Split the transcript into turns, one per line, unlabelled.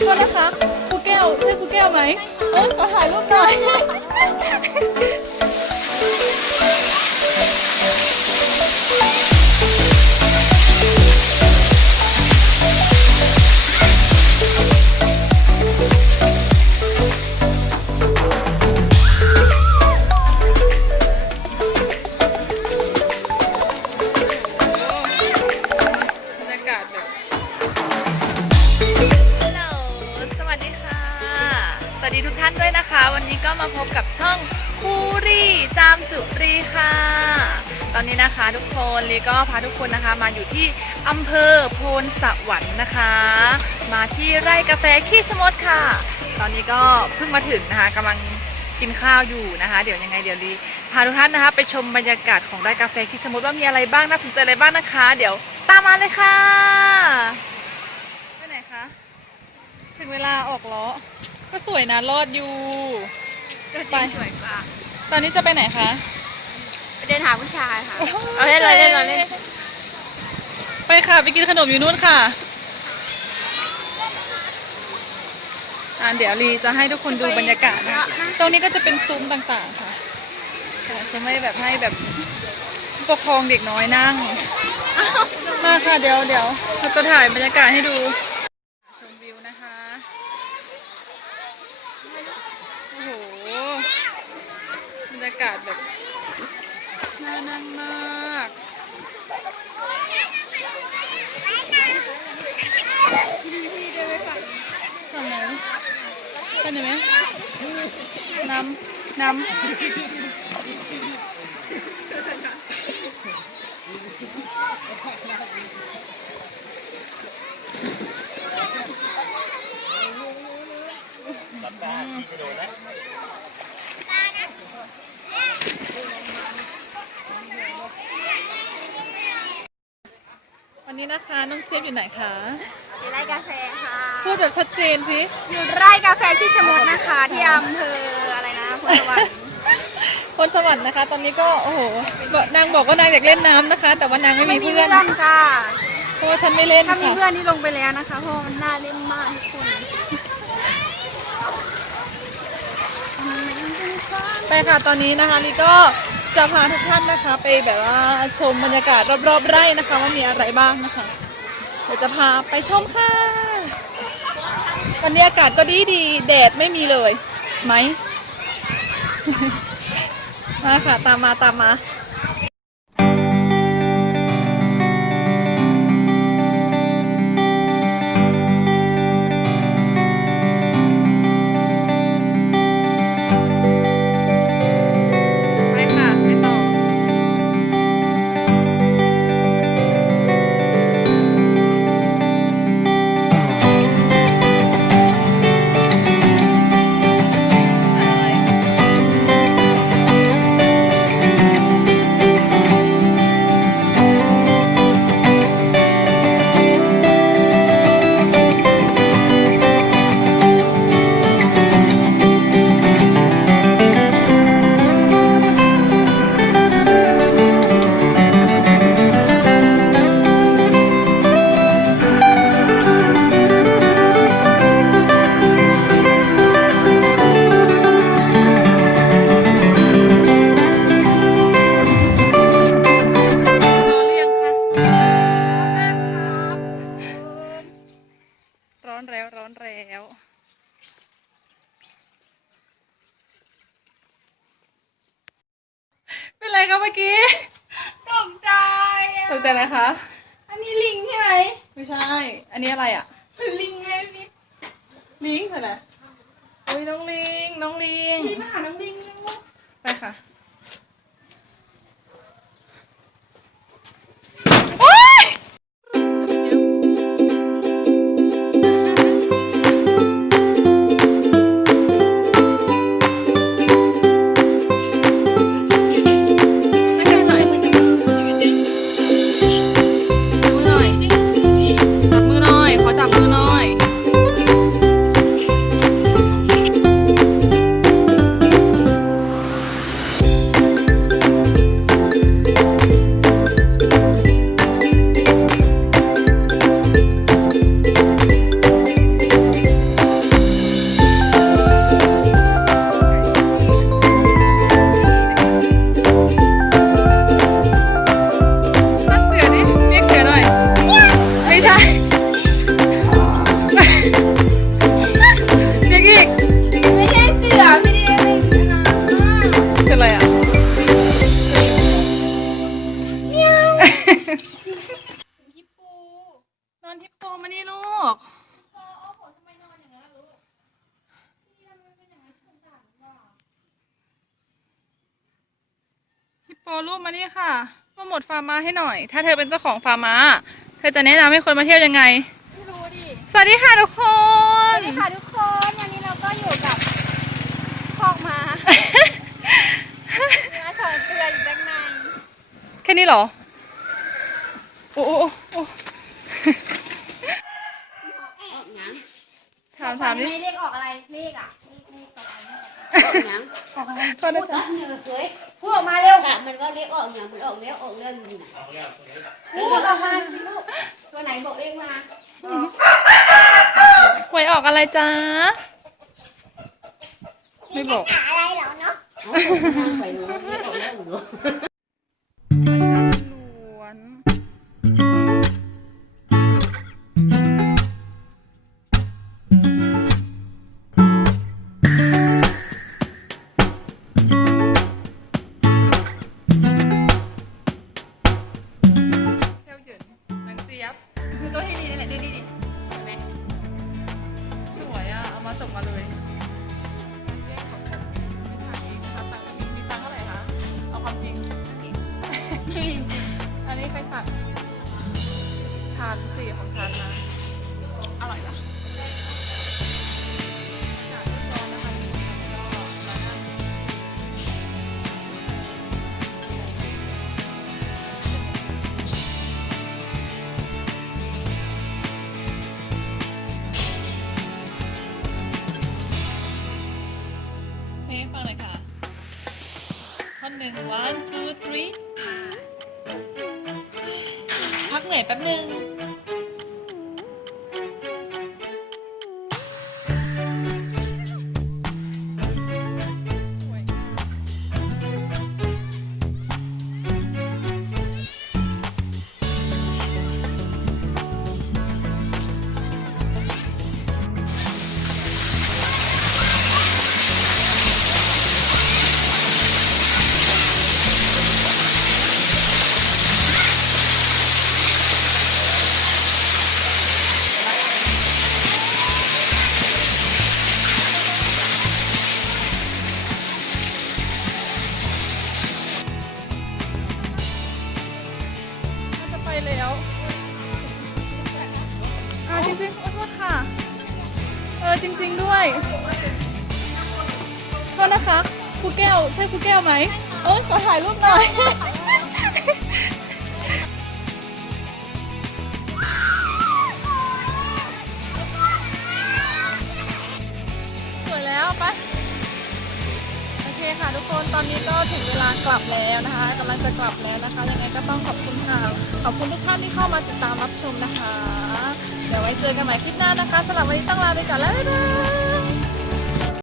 โทษนะคะครูแก้วใช่ครูแก้วไหมเอ้ยขอถ่ายรูปหน่อย ดีทุกท่านด้วยนะคะ วันนี้ก็มาพบกับช่องคูรีจามจุรีค่ะ ตอนนี้นะคะทุกคนลีก็พาทุกคนนะคะมาอยู่ที่อำเภอโพนสวรรค์นะคะ มาที่ไร่กาแฟขี้ชะมดค่ะ ตอนนี้ก็เพิ่งมาถึงนะคะกำลังกินข้าวอยู่นะคะ เดี๋ยวยังไงเดี๋ยวลีพาทุกท่านนะคะ ไปชมบรรยากาศของไร่กาแฟขี้ชะมดว่ามีอะไรบ้างน่าสนใจอะไรบ้างนะคะ เดี๋ยวตามมาเลยค่ะไปไหนคะถึงเวลาออกล้อ ก็สวยนะรอดอยู่ ไป
สวยกว่า
ตอนนี้จะไปไหนคะ
ไปเดินหาผู้ชายค่ะ เอาเล่นเราเล่นเราเล่น
ไปค่ะ ไปกินขนมอยู่นู่นค่ะอ่าเดี๋ยวลีจะให้ทุกคนดูบรรยากาศนะตรงนี้ก็จะเป็นซุ้มต่างๆค่ะค่ะจะไม่แบบให้แบบผู้ปกครองเด็กน้อยนั่ง มาค่ะเดี๋ยวเดี๋ยวเราจะถ่ายบรรยากาศให้ดู ชมวิวนะคะ โอ้โห บ รยากาศแบบน่านั่งมากทำไหนกันไหมน้ำน้ำ วันนี้นะคะน้องเจฟอยู่ไหนคะ
อยู่ไร่กาแฟค่ะ
พูดแบบชัดเจนสิ
อยู่ไร่กาแฟที่ชะมดนะคะ ที่อำเภออะไรนะพลสวรรค์
คนสวรรค์นะคะ ตอนนี้ก็โอ้โหบอกนางบอกว่านางอยากเล่นน้ำนะคะ แต่ว่านางไม่มีเพื่อน
ค่ะ
เพราะว่าฉันไม่เล่น
ถ้ามี
ค่ะ
เพื่อนนี่ลงไปแล้วนะคะเพราะว่ามันน่าเล่นมากทุกคน
ไปค่ะตอนนี้นะคะลีก็จะพาทุกท่านนะคะ ไปแบบว่าชมบรรยากาศรอบๆไร่นะคะ ว่ามีอะไรบ้างนะคะเดี๋ยวจะพาไปชมค่ะ วันนี้อากาศก็ดีดีแดดไม่มีเลยไหม มาค่ะตามมาตามมา มื่อกี้
ตกใจอะ
ตกใจอะไรคะ
อันนี้ลิงใช่ไหม
ไม่ใช่ อันนี้อะไรอะ
ลิงไงพี่
ลิงเหรอนะโอ้ยน้องลิง น้องลิง
พี่มาหาน้องลิงยังวะ
ไปค่ะ โปรรูปมานี่ค่ะโปรโมทฟาร์มาให้หน่อย ถ้าเธอเป็นเจ้าของฟาร์มาเธอจะแนะนำให้คนมาเที่ยวยังไง
ไม่รู้ดิ
สวัสดีค่ะทุกค
ส
น
วัสดีค่ะทุกคนวันนี้เราก็อยู่กับคอกมามาสอนเตือนอยู่ด้านใน
แค่นี้เหรอโอ้โอ้โอ้
ออกหยัง
ถามถามดิ
ไม่เรียกออกอะไรเลขอะเลขเลขต่อไปเลข
ออกหยัง
ออกอะไร
โทษนะ
พูด
จ๊ะ
นะเนี่ยเคย
พูดออกมาเร็ว
ค่ะมันว่าเรียกออกหยังมันออกแล้วออกแล้วอยู่นี่นะ
พูดออกมาสิลูกตัวไหนบอกเลขมาบอก
หวยออกอะไรจ๊ะไม่บอก
อะไรเหรอเนาะ
เอาทางไปเนาะเรียกออกแล้วอยู่เนาะ
อันนี้ใครสั่งชานสี่ของชานนะอร่อยปะชานร้อนนะคะแล้วก็ร้านนั่งเพลงให้ฟังหน่อยค่ะท่อนหนึ่ง one two three พักเหนื่อยแป๊บนึง อจริง ๆด้วยโทษนะคะครูแก้วใช่ครูแก้วไหมเอ้ยขอถ่ายรูปหน่อยสวยแล้วไปโอเคค่ะทุกคนตอนนี้ก็ถึงเวลากลับแล้วนะคะกำลังจะกลับแล้วนะคะยังไงก็ต้องขอบคุณค่ะขอบคุณทุกท่านที่เข้ามาติดตามรับชมนะคะ เดี๋ยวไว้เจอกันใหม่คลิปหน้านะคะสำหรับวันนี้ต้องลาไปก่อนแล้วบ๊ายบาย